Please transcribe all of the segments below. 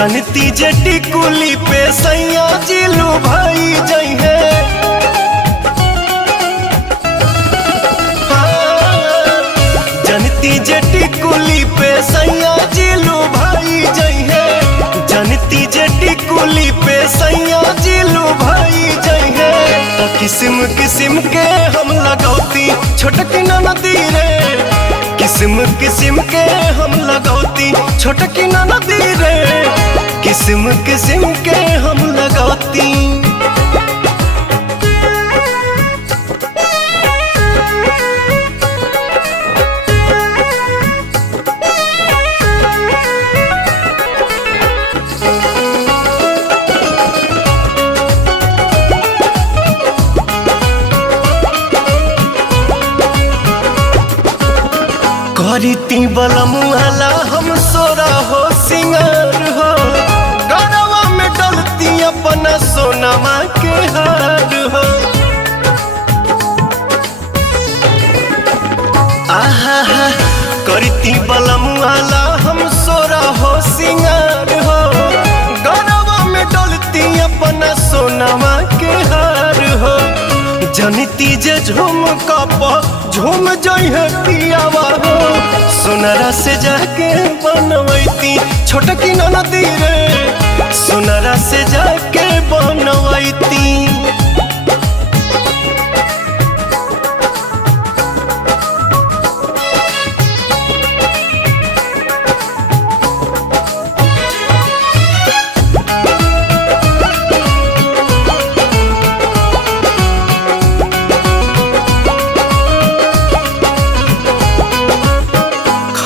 जनती जटी कुली पे सैया जिलू भाई जई है। जनती जटी कुली पे सैया जिलू भाई जई है। जनती जटी कुली पे सैया जिलू भाई जई है। तो किस्म किस्म के हम लगौती छोटकी नदी रे। किस्म किस्म के हम लगौती छोटकी नदी रे। किस्म किस्म के हम लगौती। करीती बलमुआला हम सोरा हो सिंगार हो। गरवा में डलती अपना सोनमा के हार हो। आहा करीती बलमुआला हम सोरा हो सिंगार हो। गरवा में डलती अपना सोनमा के हार हो। जनती जे झूम कप झूम जई है पियावा हो। सोनरा से जाके बनवैती छोटकी नदी रे। सोनरा से जाके बनवैती।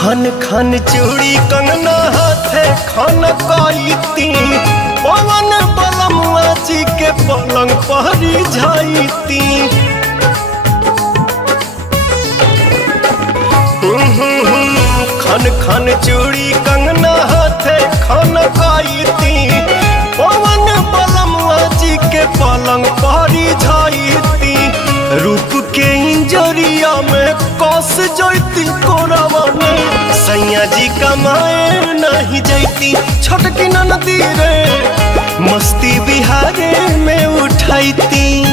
खन खन चूड़ी कंगना हाथे खन काईती। पवन बलमुआ जी के पलंग पहरी जाईती। खन खन चूड़ी कंगना हाथे खन काईती। पवन बलमुआ जी के पलंग पहरी जाईती। रूप के इंजरिया में कस जैती कोरावा में। सैया जी कमाए नहीं जैती छोटकी नदी रे। मस्ती बिहारे में उठाईती।